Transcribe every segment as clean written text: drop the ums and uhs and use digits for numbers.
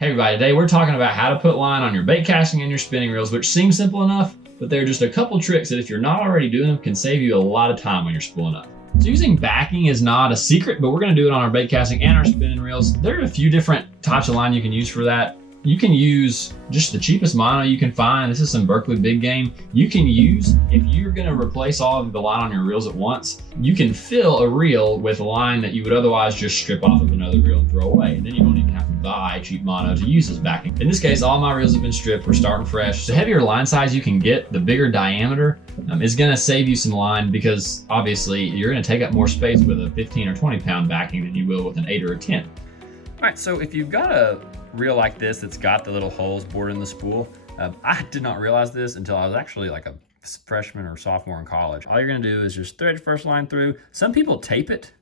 Hey everybody, today we're talking about how to put line on your bait casting and your spinning reels, which seems simple enough, but there are just a couple tricks that if you're not already doing them can save you a lot of time when you're spooling up. So using backing is not a secret, but we're going to do it on our bait casting and our spinning reels. There are a few different types of line you can use for that. You can use just the cheapest mono you can find. This is some Berkeley big game. You can use, if you're going to replace all of the line on your reels at once, you can fill a reel with line that you would otherwise just strip off of another reel and throw away. And then you don't even have to buy cheap mono to use as backing. In this case, all my reels have been stripped. We're starting fresh. The heavier line size you can get, the bigger diameter is going to save you some line, because obviously you're going to take up more space with a 15 or 20 pound backing than you will with an 8 or a 10. All right, so if you've got a reel like this that's got the little holes bored in the spool, I did not realize this until I was actually like a freshman or sophomore in college. All you're gonna do is just thread your first line through. Some people tape it,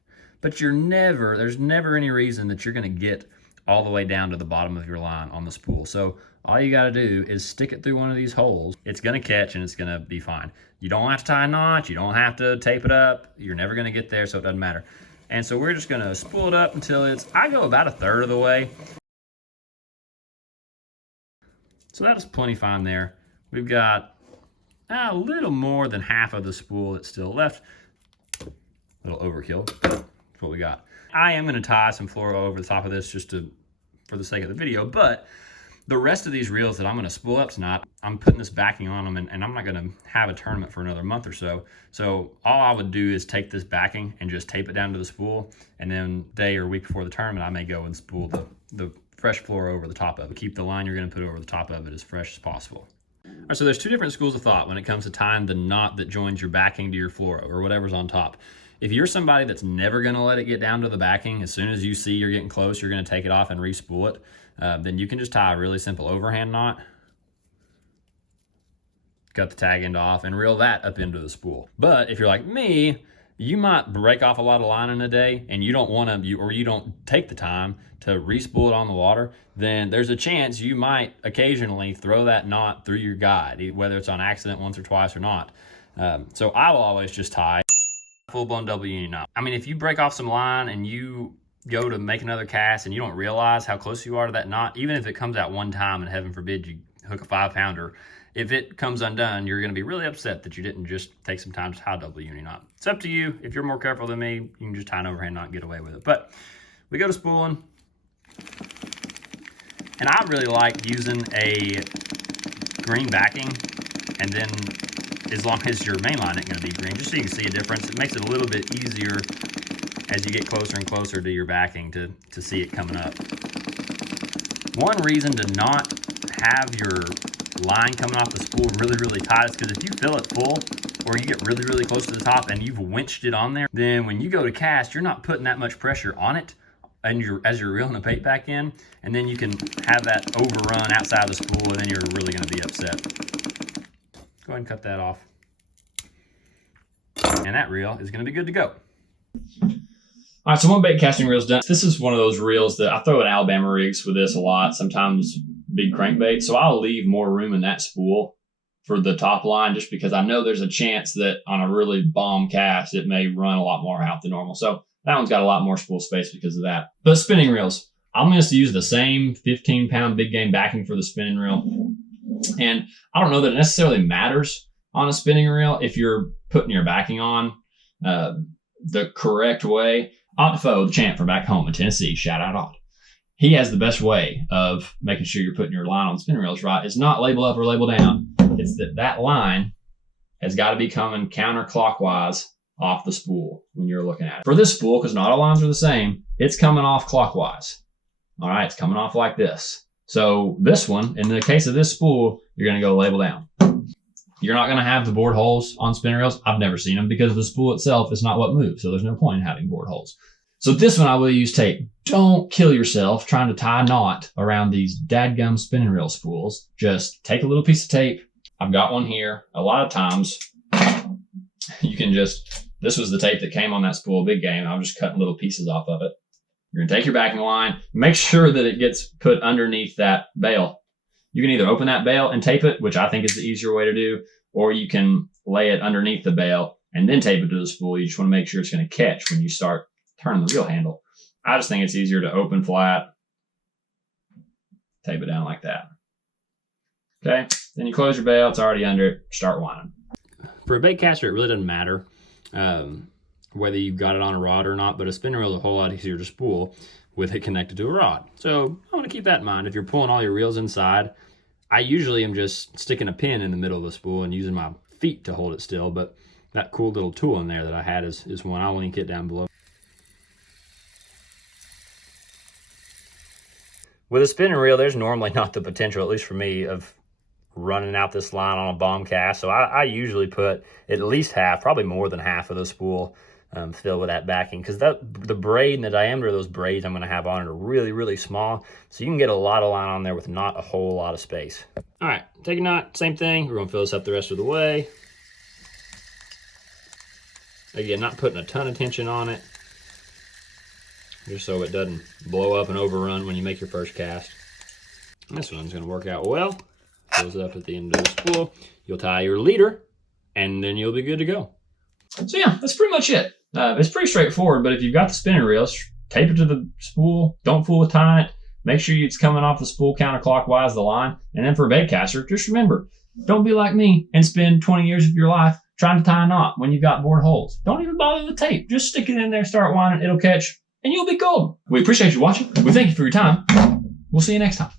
but there's never any reason that you're gonna get all the way down to the bottom of your line on the spool. So all you gotta do is stick it through one of these holes. It's gonna catch and it's gonna be fine. You don't have to tie a knot, you don't have to tape it up. You're never gonna get there, so it doesn't matter. And so we're just gonna spool it up until I go about 1/3 of the way. So that's plenty fine there. We've got a little more than half of the spool that's still left. A little overkill, but that's what we got. I am gonna tie some fluoro over the top of this just for the sake of the video, but the rest of these reels that I'm gonna spool up tonight, I'm putting this backing on them, and I'm not gonna have a tournament for another month or so. So all I would do is take this backing and just tape it down to the spool, and then day or week before the tournament, I may go and spool the fresh fluoro over the top of it. Keep the line you're gonna put over the top of it as fresh as possible. All right, so there's two different schools of thought when it comes to tying the knot that joins your backing to your fluoro or whatever's on top. If you're somebody that's never gonna let it get down to the backing, as soon as you see you're getting close, you're gonna take it off and re-spool it, then you can just tie a really simple overhand knot, cut the tag end off, and reel that up into the spool. But if you're like me, you might break off a lot of line in a day and you don't want to, or you don't take the time to re-spool it on the water, then there's a chance you might occasionally throw that knot through your guide, whether it's on accident once or twice or not. So I will always just tie full-blown double-uni knot. I mean, if you break off some line and you go to make another cast and you don't realize how close you are to that knot, even if it comes out one time and heaven forbid you hook a 5-pounder, if it comes undone, you're gonna be really upset that you didn't just take some time to tie a double-uni knot. It's up to you. If you're more careful than me, you can just tie an overhand knot and get away with it. But we go to spooling, and I really like using a green backing, and then as long as your main line isn't gonna be green, just so you can see a difference. It makes it a little bit easier as you get closer and closer to your backing to see it coming up. One reason to not have your line coming off the spool really tight is because if you fill it full or you get really close to the top and you've winched it on there, then when you go to cast, you're not putting that much pressure on it and as you're reeling the bait back in, and then you can have that overrun outside of the spool, and then you're really going to be upset. Go ahead and cut that off, and that reel is going to be good to go. All right, so one bait casting reel's done. This is one of those reels that I throw in Alabama rigs with this a lot, sometimes big crankbait. So I'll leave more room in that spool for the top line, just because I know there's a chance that on a really bomb cast, it may run a lot more out than normal. So that one's got a lot more spool space because of that. But spinning reels, I'm going to use the same 15-pound big game backing for the spinning reel. And I don't know that it necessarily matters on a spinning reel if you're putting your backing on the correct way. Ott Defoe, the champ from back home in Tennessee, shout out Ott. He has the best way of making sure you're putting your line on spinning reels right. It's not label up or label down. It's that line has got to be coming counterclockwise off the spool when you're looking at it. For this spool, because not all lines are the same, it's coming off clockwise. All right, it's coming off like this. So this one, in the case of this spool, you're going to go label down. You're not going to have the bored holes on spinning reels. I've never seen them because the spool itself is not what moves, so there's no point in having bored holes. So this one I will use tape. Don't kill yourself trying to tie a knot around these dadgum spinning reel spools. Just take a little piece of tape. I've got one here. A lot of times you can this was the tape that came on that spool big game. I'm just cutting little pieces off of it. You're going to take your backing line, make sure that it gets put underneath that bail. You can either open that bail and tape it, which I think is the easier way to do, or you can lay it underneath the bail and then tape it to the spool. You just want to make sure it's going to catch when you start turning the reel handle. I just think it's easier to open flat tape it down like that. Okay, then you close your bail, it's already under it, start winding. For a bait caster, it really doesn't matter whether you've got it on a rod or not, but a spinning reel is a whole lot easier to spool with it connected to a rod. So I want to keep that in mind. If you're pulling all your reels inside, I usually am just sticking a pin in the middle of the spool and using my feet to hold it still, but that cool little tool in there that I had is one. I'll link it down below. With a spinning reel, there's normally not the potential, at least for me, of running out this line on a bomb cast. So I usually put at least half, probably more than half of the spool filled with that backing, because the braid and the diameter of those braids I'm going to have on it are really, really small. So you can get a lot of line on there with not a whole lot of space. All right, take a knot, same thing. We're going to fill this up the rest of the way. Again, not putting a ton of tension on it, just so it doesn't blow up and overrun when you make your first cast. And this one's going to work out well. Goes up at the end of the spool. You'll tie your leader, and then you'll be good to go. So yeah, that's pretty much it. It's pretty straightforward, but if you've got the spinning reels, tape it to the spool. Don't fool with tying it. Make sure it's coming off the spool counterclockwise the line. And then for a bait caster, just remember, don't be like me and spend 20 years of your life trying to tie a knot when you've got bored holes. Don't even bother with tape. Just stick it in there, start winding, it'll catch, and you'll be golden. We appreciate you watching. We thank you for your time. We'll see you next time.